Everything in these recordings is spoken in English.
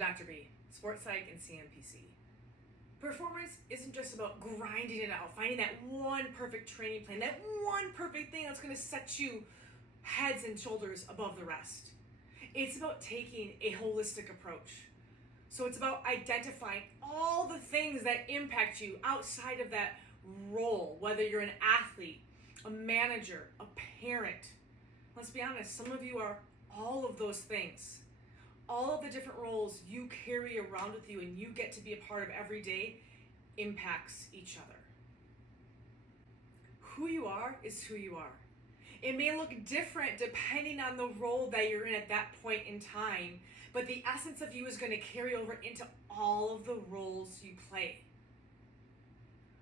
Dr. B, sports psych and CMPC. Performance isn't just about grinding it out, finding that one perfect training plan, that one perfect thing that's going to set you heads and shoulders above the rest. It's about taking a holistic approach. So it's about identifying all the things that impact you outside of that role, whether you're an athlete, a manager, a parent. Let's be honest, some of you are all of those things. All of the different roles you carry around with you and you get to be a part of every day impacts each other. Who you are is who you are. It may look different depending on the role that you're in at that point in time, but the essence of you is going to carry over into all of the roles you play.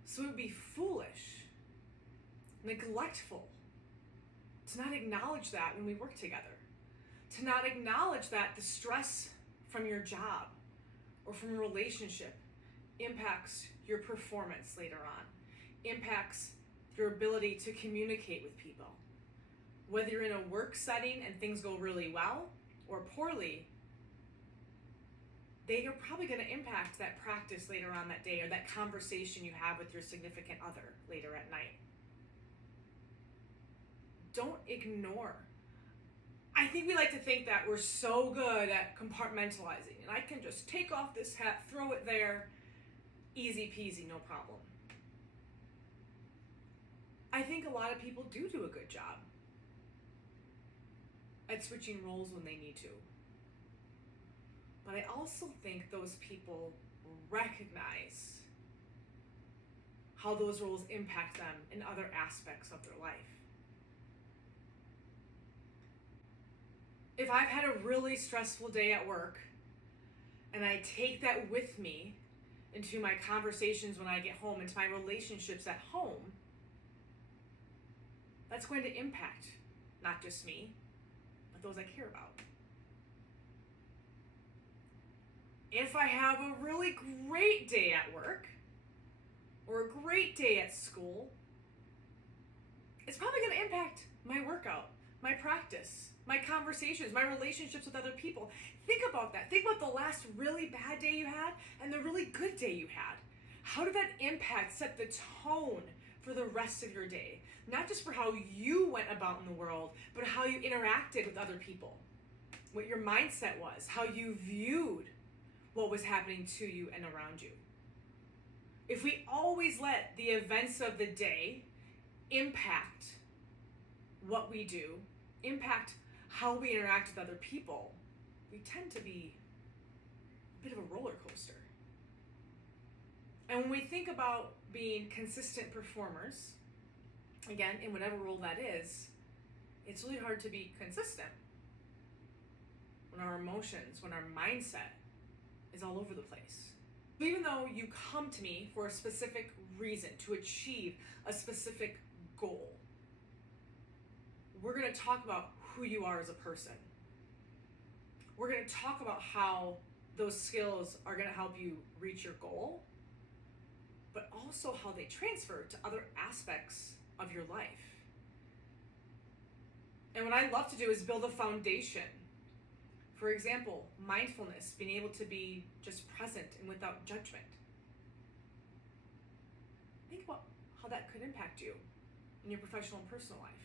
So it would be foolish, neglectful, to not acknowledge that when we work together. To not acknowledge that the stress from your job or from a relationship impacts your performance later on, impacts your ability to communicate with people. Whether you're in a work setting and things go really well or poorly, they are probably going to impact that practice later on that day or that conversation you have with your significant other later at night. Don't ignore. I think we like to think that we're so good at compartmentalizing and I can just take off this hat, throw it there, easy peasy, no problem. I think a lot of people do a good job at switching roles when they need to. But I also think those people recognize how those roles impact them in other aspects of their life. If I've had a really stressful day at work and I take that with me into my conversations when I get home, into my relationships at home, that's going to impact not just me, but those I care about. If I have a really great day at work or a great day at school, it's probably going to impact my workout, my practice, my conversations, my relationships with other people. Think about that. Think about the last really bad day you had and the really good day you had. How did that impact set the tone for the rest of your day? Not just for how you went about in the world, but how you interacted with other people, what your mindset was, how you viewed what was happening to you and around you. If we always let the events of the day impact what we do, impact how we interact with other people, we tend to be a bit of a roller coaster. And when we think about being consistent performers, again, in whatever role that is, it's really hard to be consistent when our emotions, when our mindset is all over the place. Even though you come to me for a specific reason, to achieve a specific goal, we're going to talk about who you are as a person. We're going to talk about how those skills are going to help you reach your goal, but also how they transfer to other aspects of your life. And what I love to do is build a foundation. For example, mindfulness, being able to be just present and without judgment. Think about how that could impact you in your professional and personal life.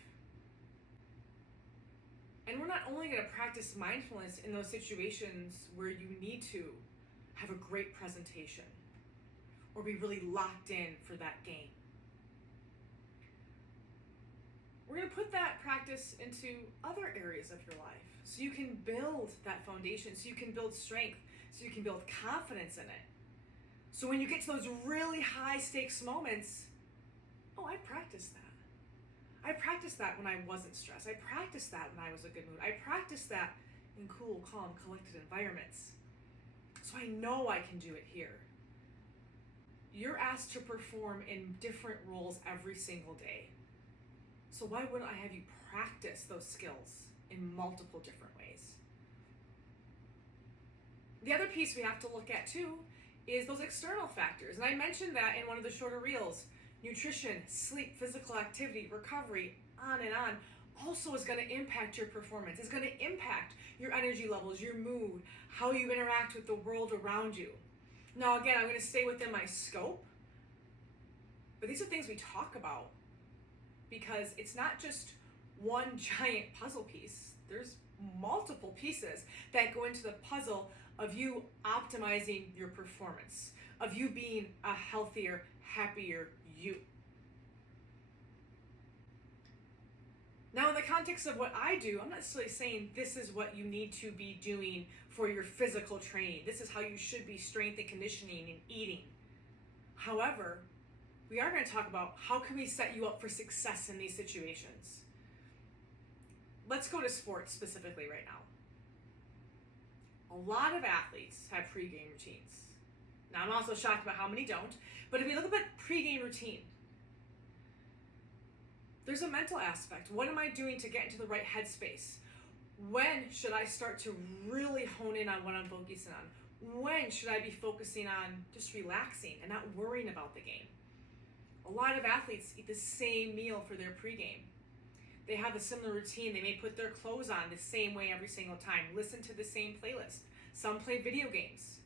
And we're not only going to practice mindfulness in those situations where you need to have a great presentation or be really locked in for that game. We're going to put that practice into other areas of your life so you can build that foundation, so you can build strength, so you can build confidence in it. So when you get to those really high stakes moments, oh, I practiced that. I practiced that when I wasn't stressed. I practiced that when I was in a good mood. I practiced that in cool, calm, collected environments. So I know I can do it here. You're asked to perform in different roles every single day. So why wouldn't I have you practice those skills in multiple different ways? The other piece we have to look at too is those external factors. And I mentioned that in one of the shorter reels. Nutrition, sleep, physical activity, recovery, on and on. also is going to impact your performance. It's going to impact your energy levels, your mood, how you interact with the world around you. Now, again, I'm going to stay within my scope, but these are things we talk about because it's not just one giant puzzle piece. There's multiple pieces that go into the puzzle of you optimizing your performance, of you being a healthier, happier you. Now, in the context of what I do, I'm not necessarily saying this is what you need to be doing for your physical training. This is how you should be strength and conditioning and eating. However, we are going to talk about how can we set you up for success in these situations. Let's go to sports specifically right now. A lot of athletes have pregame routines. Now, I'm also shocked about how many don't, but if we look at pregame routine, there's a mental aspect. What am I doing to get into the right headspace? When should I start to really hone in on what I'm focusing on? When should I be focusing on just relaxing and not worrying about the game? A lot of athletes eat the same meal for their pregame. They have a similar routine. They may put their clothes on the same way every single time, listen to the same playlist. Some play video games.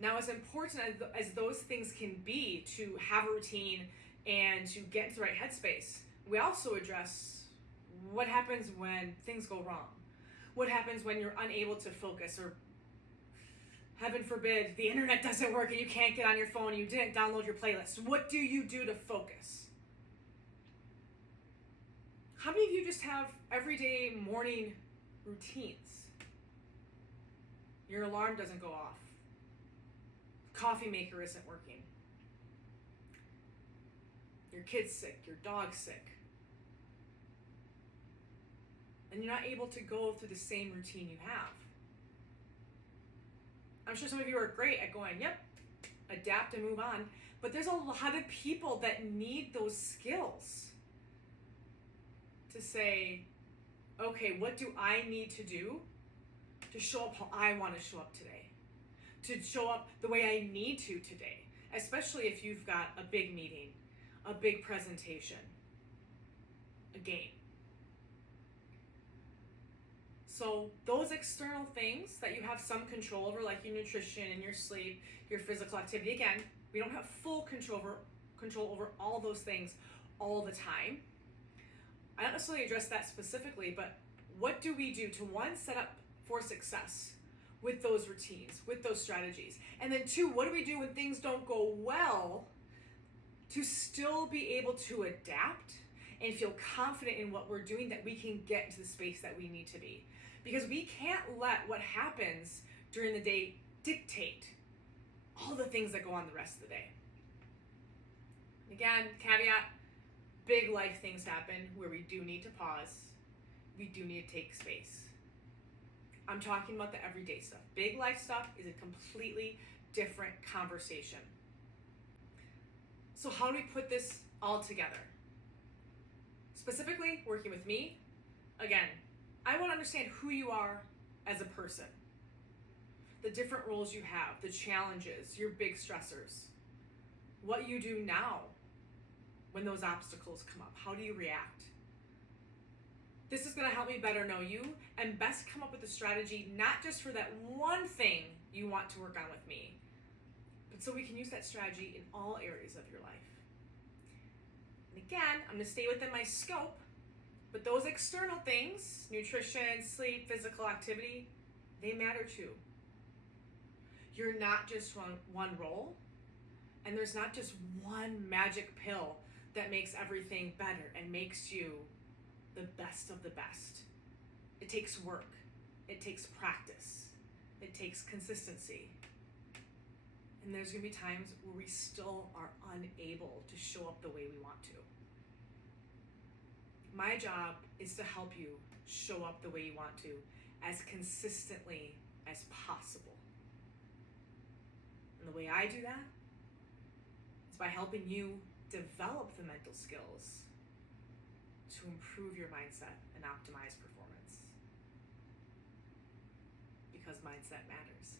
Now, as important as those things can be to have a routine and to get into the right headspace, we also address what happens when things go wrong. What happens when you're unable to focus, or heaven forbid, the internet doesn't work and you can't get on your phone and you didn't download your playlist. What do you do to focus? How many of you just have everyday morning routines? Your alarm doesn't go off. Coffee maker isn't working. Your kid's sick, your dog's sick. And you're not able to go through the same routine you have. I'm sure some of you are great at going, yep, adapt and move on. But there's a lot of people that need those skills to say, okay, what do I need to do to show up how I want to show up today? To show up the way I need to today, especially if you've got a big meeting, a big presentation, a game. So those external things that you have some control over, like your nutrition and your sleep, your physical activity, again, we don't have full control over all those things all the time. I don't necessarily address that specifically, but what do we do to, one, set up for success with those routines, with those strategies? And then two, what do we do when things don't go well to still be able to adapt and feel confident in what we're doing, that we can get into the space that we need to be? Because we can't let what happens during the day dictate all the things that go on the rest of the day. Again, caveat, big life things happen where we do need to pause. We do need to take space. I'm talking about the everyday stuff. Big life stuff is a completely different conversation. So how do we put this all together? Specifically, working with me, again, I want to understand who you are as a person, the different roles you have, the challenges, your big stressors, what you do now when those obstacles come up. How do you react? This is going to help me better know you and best come up with a strategy, not just for that one thing you want to work on with me, but so we can use that strategy in all areas of your life. And again, I'm going to stay within my scope, but those external things, nutrition, sleep, physical activity, they matter too. You're not just one role, and there's not just one magic pill that makes everything better and makes you the best of the best. It takes work. It takes practice. It takes consistency. And there's going to be times where we still are unable to show up the way we want to. My job is to help you show up the way you want to as consistently as possible. And the way I do that is by helping you develop the mental skills to improve your mindset and optimize performance. Because mindset matters.